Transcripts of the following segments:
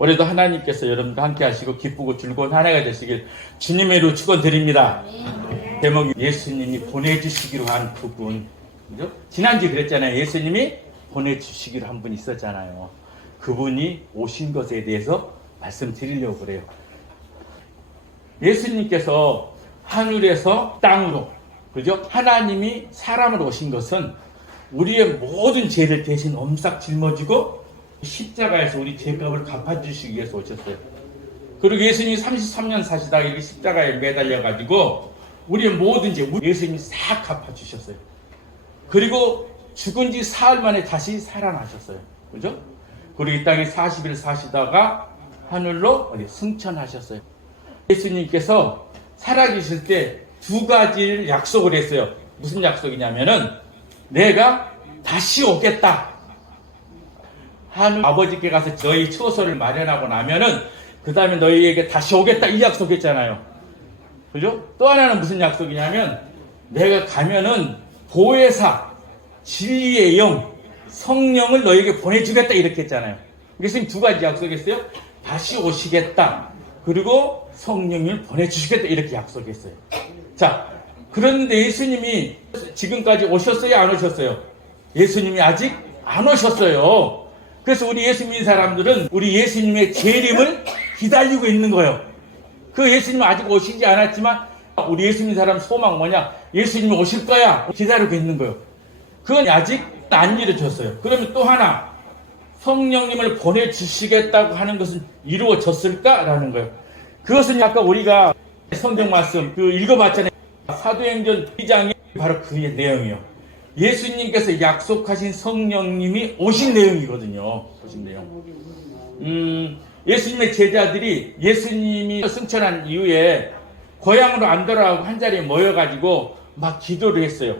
올해도 하나님께서 여러분과 함께 하시고 기쁘고 즐거운 한 해가 되시길 주님의 이름으로 축원드립니다. 제목이 예수님이 보내주시기로 한 그분. 그죠? 지난주에 그랬잖아요. 예수님이 보내주시기로 한 분 있었잖아요. 그분이 오신 것에 대해서 말씀드리려고 그래요. 예수님께서 하늘에서 땅으로, 그죠? 하나님이 사람으로 오신 것은 우리의 모든 죄를 대신 엄싹 짊어지고 십자가에서 우리 죄값을 갚아주시기 위해서 오셨어요. 그리고 예수님이 33년 사시다가 이렇게 십자가에 매달려가지고 우리의 모든 죄, 예수님이 싹 갚아주셨어요. 그리고 죽은 지 사흘 만에 다시 살아나셨어요. 그죠? 그리고 이 땅에 40일 사시다가 하늘로 승천하셨어요. 예수님께서 살아계실 때 두 가지를 약속을 했어요. 무슨 약속이냐면은 내가 다시 오겠다. 하늘 아버지께 가서 너희 처소를 마련하고 나면은 그 다음에 너희에게 다시 오겠다. 이 약속했잖아요. 그죠? 또 하나는 무슨 약속이냐면 내가 가면은 보혜사, 진리의 영, 성령을 너에게 보내주겠다 이렇게 했잖아요. 예수님 두 가지 약속했어요. 다시 오시겠다. 그리고 성령을 보내주시겠다 이렇게 약속했어요. 자, 그런데 예수님이 지금까지 오셨어요? 안 오셨어요? 예수님이 아직 안 오셨어요. 그래서 우리 예수 믿는 사람들은 우리 예수님의 재림을 기다리고 있는 거예요. 그 예수님은 아직 오시지 않았지만 우리 예수 믿는 사람 소망 뭐냐? 예수님이 오실 거야. 기다리고 있는 거예요. 그건 아직 안 이루어졌어요. 그러면 또 하나, 성령님을 보내주시겠다고 하는 것은 이루어졌을까라는 거예요. 그것은 아까 우리가 성경 말씀 읽어봤잖아요. 사도행전 2장이 바로 그 내용이에요. 예수님께서 약속하신 성령님이 오신 내용이거든요. 오신 내용. 예수님의 제자들이 예수님이 승천한 이후에 고향으로 안 돌아가고 한자리에 모여가지고 막 기도를 했어요.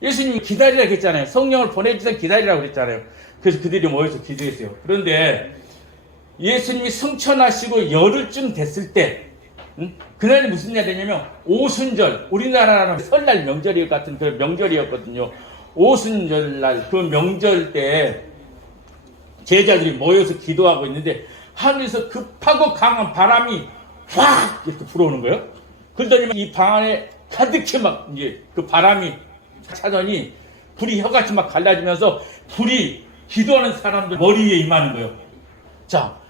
예수님이 기다리라고 했잖아요. 성령을 보내주셔서 기다리라고 그랬잖아요. 그래서 그들이 모여서 기도했어요. 그런데 예수님이 승천하시고 열흘쯤 됐을 때, 그날이 무슨 날이냐면 오순절, 우리나라는 설날 명절 같은 그 명절이었거든요. 오순절날 그 명절 때 제자들이 모여서 기도하고 있는데 하늘에서 급하고 강한 바람이 확 이렇게 불어오는 거예요. 그러더니 이 방 안에 가득히 막 이제 그 바람이 차더니 불이 혀같이 막 갈라지면서 불이 기도하는 사람들 머리 위에 임하는 거예요. 자,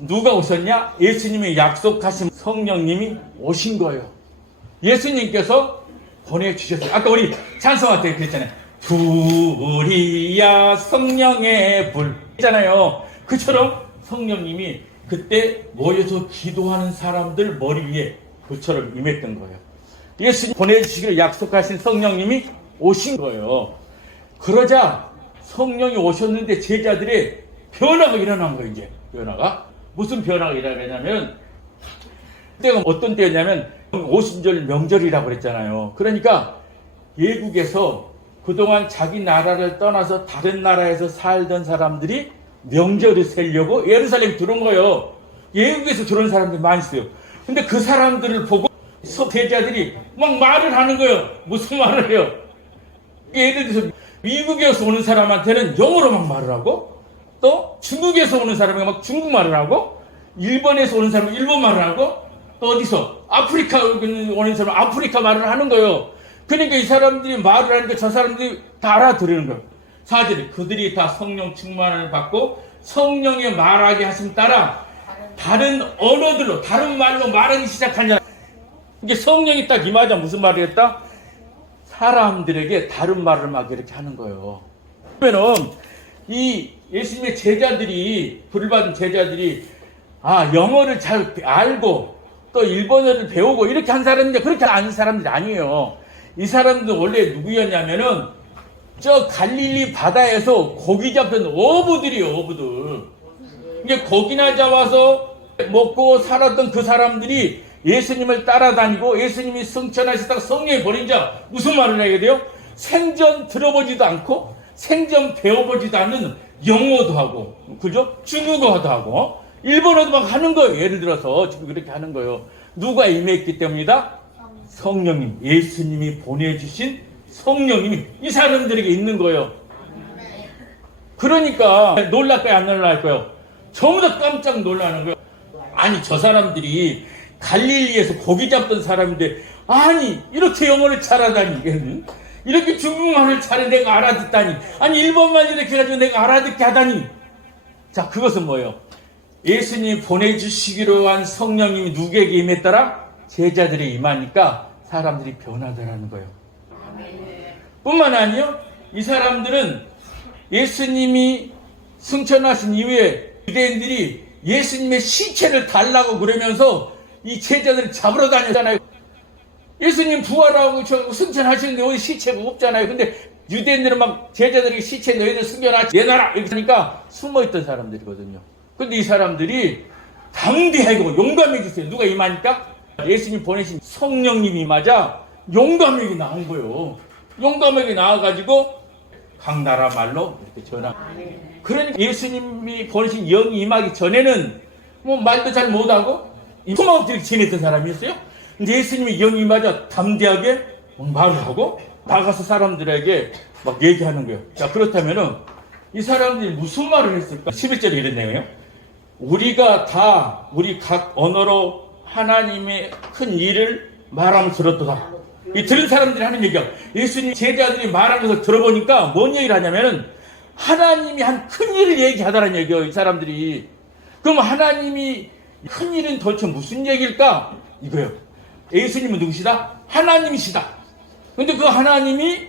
누가 오셨냐? 예수님이 약속하신 성령님이 오신 거예요. 예수님께서 보내주셨어요. 아까 우리 찬송할 때 그랬잖아요. 불이야 성령의 불 있잖아요. 그처럼 성령님이 그때 모여서 기도하는 사람들 머리 위에 그처럼 임했던 거예요. 예수님 보내주시기로 약속하신 성령님이 오신 거예요. 그러자 성령이 오셨는데 제자들의 변화가 일어난 거예요. 이제 변화가 무슨 변화가 일어나냐면 그때가 어떤 때였냐면 오순절 명절이라고 그랬잖아요. 그러니까 외국에서 그동안 자기 나라를 떠나서 다른 나라에서 살던 사람들이 명절을 세려고 예루살렘에 들어온 거예요. 외국에서 들어온 사람들이 많이 있어요. 근데 그 사람들을 보고 제자들이 막 말을 하는 거예요. 무슨 말을 해요? 예를 들어서 미국에서 오는 사람한테는 영어로 막 말을 하고 또 중국에서 오는 사람이 막 중국말을 하고 일본에서 오는 사람은 일본말을 하고 또 어디서 아프리카 오는 사람은 아프리카 말을 하는 거예요. 그러니까 이 사람들이 말을 하니까 저 사람들이 다 알아들으는 거예요. 사실 그들이 다 성령 충만을 받고 성령의 말하게 하심 따라 다른 언어들로 다른 말로 말하기 시작하냐. 이게 성령이 딱 임하자 무슨 말을 했다? 사람들에게 다른 말을 막 이렇게 하는 거예요. 그러면은 이 예수님의 제자들이 부름받은 제자들이 영어를 잘 알고 또 일본어를 배우고 이렇게 한 사람인데 그렇게 아는 사람들이 아니에요. 이 사람들은 원래 누구였냐면은 저 갈릴리 바다에서 고기 잡던 어부들이에요. 어부들. 이게 고기나 잡아서 먹고 살았던 그 사람들이 예수님을 따라다니고 예수님이 승천하셨다가 성령이 보낸 자 무슨 말을 하게 돼요? 생전 들어보지도 않고 생전 배워보지도 않는 영어도 하고, 그죠? 중국어도 하고, 일본어도 막 하는 거예요. 예를 들어서 지금 그렇게 하는 거예요. 누가 임했기 때문이다? 성령님, 예수님이 보내주신 성령님이 이 사람들에게 있는 거예요. 그러니까 놀랄까요? 안 놀랄까요? 전부 다 깜짝 놀라는 거예요. 아니 저 사람들이 갈릴리에서 고기 잡던 사람인데 아니 이렇게 영어를 잘하다니, 이렇게 중국말을 잘해 내가 알아듣다니, 아니 일본말 이렇게 해가지고 내가 알아듣게 하다니. 자, 그것은 뭐예요? 예수님이 보내주시기로 한 성령님이 누구에게 임했더라? 제자들이 임하니까 사람들이 변하더라는 거예요. 뿐만 아니요, 이 사람들은 예수님이 승천하신 이후에 유대인들이 예수님의 시체를 달라고 그러면서 이 제자들을 잡으러 다녔잖아요. 예수님 부활하고 승천하시는데 어디 시체가 없잖아요. 근데 유대인들은 막 제자들이 시체 너희들 숨겨놔 내놔라 이렇게 하니까 숨어있던 사람들이거든요. 근데 이 사람들이 담대하고 용감해졌어요. 누가 임하니까? 예수님 보내신 성령님이 임하자 용감하게 나온 거예요. 용감하게 나와가지고 각 나라 말로 이렇게 전하. 그러니까 예수님이 보내신 영이 임하기 전에는 뭐 말도 잘 못하고 소망없이 지냈던 사람이었어요. 근데 예수님이 영이 임하자 담대하게 말을 하고 나가서 사람들에게 막 얘기하는 거예요. 자, 그렇다면은 이 사람들이 무슨 말을 했을까? 11절에 이런 내용이에요. 우리가 다 우리 각 언어로 하나님의 큰 일을 말하면 들었도다. 이 들은 사람들이 하는 얘기야. 예수님 제자들이 말하는 것을 들어보니까 뭔 얘기를 하냐면은 하나님이 한 큰 일을 얘기하다는 얘기예요. 이 사람들이. 그럼 하나님이 큰 일은 도대체 무슨 얘기일까? 이거예요. 예수님은 누구시다? 하나님이시다. 근데 그 하나님이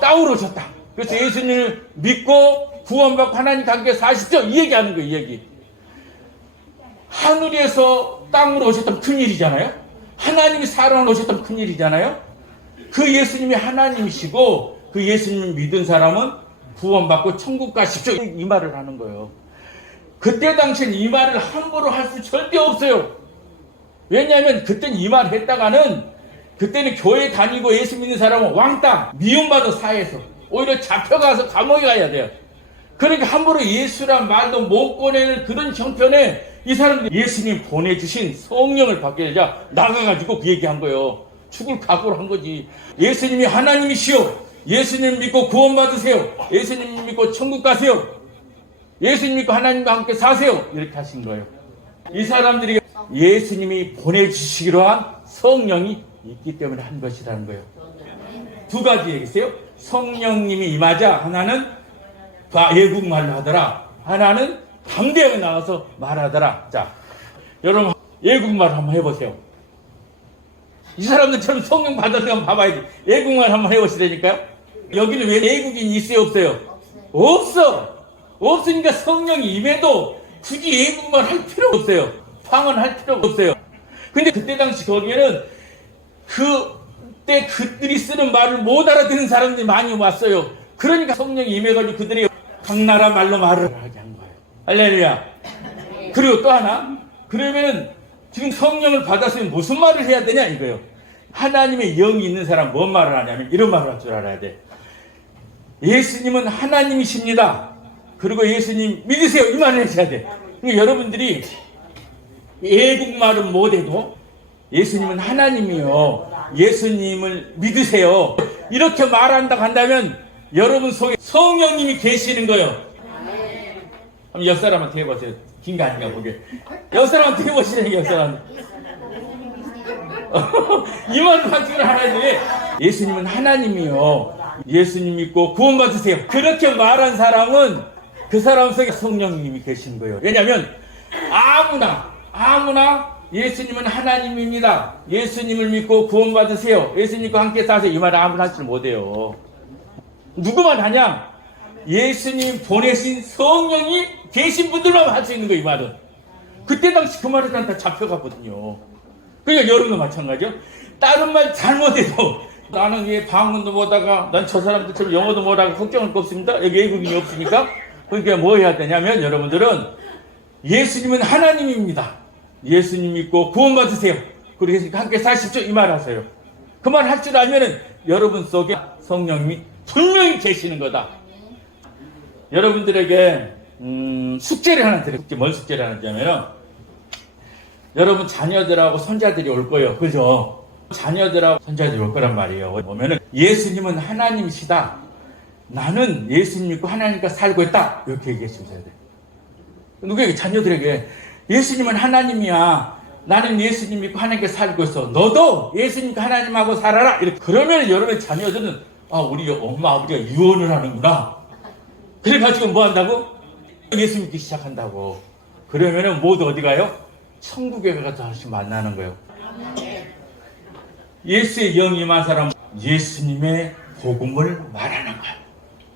땅으로 오셨다. 그래서 예수님을 믿고 구원받고 하나님 관계 사십시오. 이 얘기하는 거예요. 이 얘기. 하늘에서 땅으로 오셨던 큰일이잖아요. 하나님이 사람으로 오셨던 큰일이잖아요. 그 예수님이 하나님이시고 그 예수님을 믿은 사람은 구원받고 천국 가십시오. 이 말을 하는 거예요. 그때 당시엔 이 말을 함부로 할 수 절대 없어요. 왜냐하면 그때는 이 말 했다가는 그때는 교회 다니고 예수 믿는 사람은 왕따, 미움받아 사회에서 오히려 잡혀가서 감옥에 가야 돼요. 그러니까 함부로 예수란 말도 못 꺼내는 그런 형편에 이 사람들이 예수님 보내주신 성령을 받게 되자 나가가지고 그 얘기한 거예요. 죽을 각오를 한 거지. 예수님이 하나님이시오. 예수님 믿고 구원받으세요. 예수님 믿고 천국 가세요. 예수님 믿고 하나님과 함께 사세요. 이렇게 하신 거예요. 이 사람들이 예수님이 보내주시기로 한 성령이 있기 때문에 한 것이라는 거예요. 두 가지 얘기했어요. 성령님이 임하자 하나는 외국말로 하더라. 하나는 담대하게 나가서 말하더라. 자, 여러분 외국말 한번 해보세요. 이 사람들처럼 성령 받았을 때 봐봐야지. 외국말 한번 해보시라니까요. 여기는 왜 외국인이 있어요? 없어요? 없어. 없으니까 성령이 임해도 굳이 외국말 할 필요 없어요. 방언할 필요가 없어요. 근데 그때 당시 거기에는 그때 그들이 쓰는 말을 못 알아듣는 사람들이 많이 왔어요. 그러니까 성령이 임해가지고 그들이 각 나라 말로 말을 하게 한 거예요. 할렐루야. 그리고 또 하나, 그러면 지금 성령을 받았으면 무슨 말을 해야 되냐 이거예요. 하나님의 영이 있는 사람 뭔 말을 하냐면 이런 말을 할 줄 알아야 돼. 예수님은 하나님이십니다. 그리고 예수님 믿으세요. 이 말을 해줘야 돼. 그러니까 여러분들이 외국말은 못해도 예수님은 하나님이요. 예수님을 믿으세요. 이렇게 말한다고 한다면 여러분 속에 성령님이 계시는 거예요. 그럼 옆 사람한테 해보세요. 긴 거 아닌가 보게. 옆 사람한테 해보시라니 옆 사람. 이 말을 한쪽으로 하나님이 예수님은 하나님이요. 예수님 믿고 구원받으세요. 그렇게 말한 사람은 그 사람 속에 성령님이 계신 거예요. 왜냐하면 아무나 예수님은 하나님입니다. 예수님을 믿고 구원받으세요. 예수님 믿고 함께 사세요. 이 말을 아무나 하지 못해요. 누구만 하냐? 예수님 보내신 성령이 계신 분들만 할 수 있는 거예요. 이 말은. 그때 당시 그 말을 다 잡혀갔거든요. 그러니까 여러분도 마찬가지요. 다른 말 잘못해도 나는 왜 방언도 못하가 난 저 사람들처럼 영어도 못하고 걱정할 거 없습니다. 여기 외국인이 없으니까. 그러니까 뭐 해야 되냐면 여러분들은 예수님은 하나님입니다. 예수님 믿고 구원받으세요. 그리고 함께 사십시오. 이 말 하세요. 그 말 할 줄 알면은 여러분 속에 성령님이 분명히 계시는 거다. 여러분들에게 숙제를 하나 드릴게요. 뭔 숙제를 하냐면요. 여러분 자녀들하고 손자들이 올 거예요. 그죠? 자녀들하고 손자들이 올 거란 말이에요. 보면은 예수님은 하나님이시다. 나는 예수님 믿고 하나님과 살고 있다. 이렇게 얘기해 주셔야 돼요. 누구에게? 자녀들에게. 예수님은 하나님이야. 나는 예수님 믿고 하나님께 살고 있어. 너도 예수님과 하나님하고 살아라. 이렇게. 그러면 여러분의 자녀들은 우리 엄마 아버지가 유언을 하는구나. 그래가지고 뭐 한다고? 예수 믿기 시작한다고. 그러면은 모두 어디 가요? 천국에 가서 다시 만나는 거예요. 예수의 영이 임한 사람은 예수님의 복음을 말하는 거예요.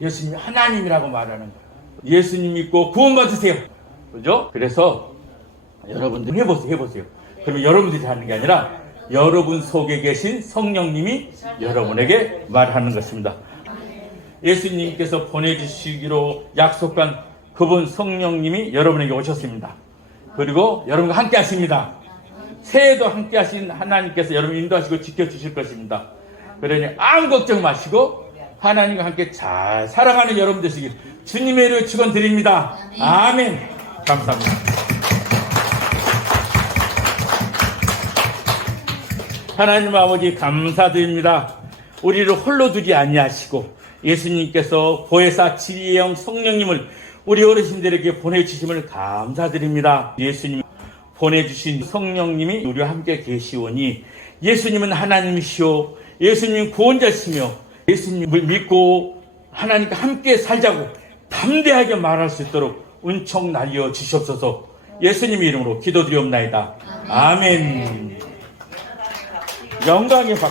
예수님이 하나님이라고 말하는 거예요. 예수님 믿고 구원받으세요. 그죠? 그래서 여러분들 해보세요. 그러면 여러분들이 하는 게 아니라 여러분 속에 계신 성령님이 여러분에게 말하는 것입니다. 예수님께서 보내주시기로 약속한 그분 성령님이 여러분에게 오셨습니다. 그리고 여러분과 함께 하십니다. 새해도 함께 하신 하나님께서 여러분 인도하시고 지켜주실 것입니다. 그러니 아무 걱정 마시고 하나님과 함께 잘 살아가는 여러분 되시길 주님의 이름으로 축원드립니다. 아멘. 감사합니다. 하나님 아버지 감사드립니다. 우리를 홀로 두지 아니하시고 예수님께서 보혜사 진리의 영 성령님을 우리 어르신들에게 보내주심을 감사드립니다. 예수님 보내주신 성령님이 우리와 함께 계시오니 예수님은 하나님이시오. 예수님은 구원자시며 예수님을 믿고 하나님과 함께 살자고 담대하게 말할 수 있도록 은총 날려 주시옵소서. 예수님 이름으로 기도드리옵나이다. 아멘. 영광의 박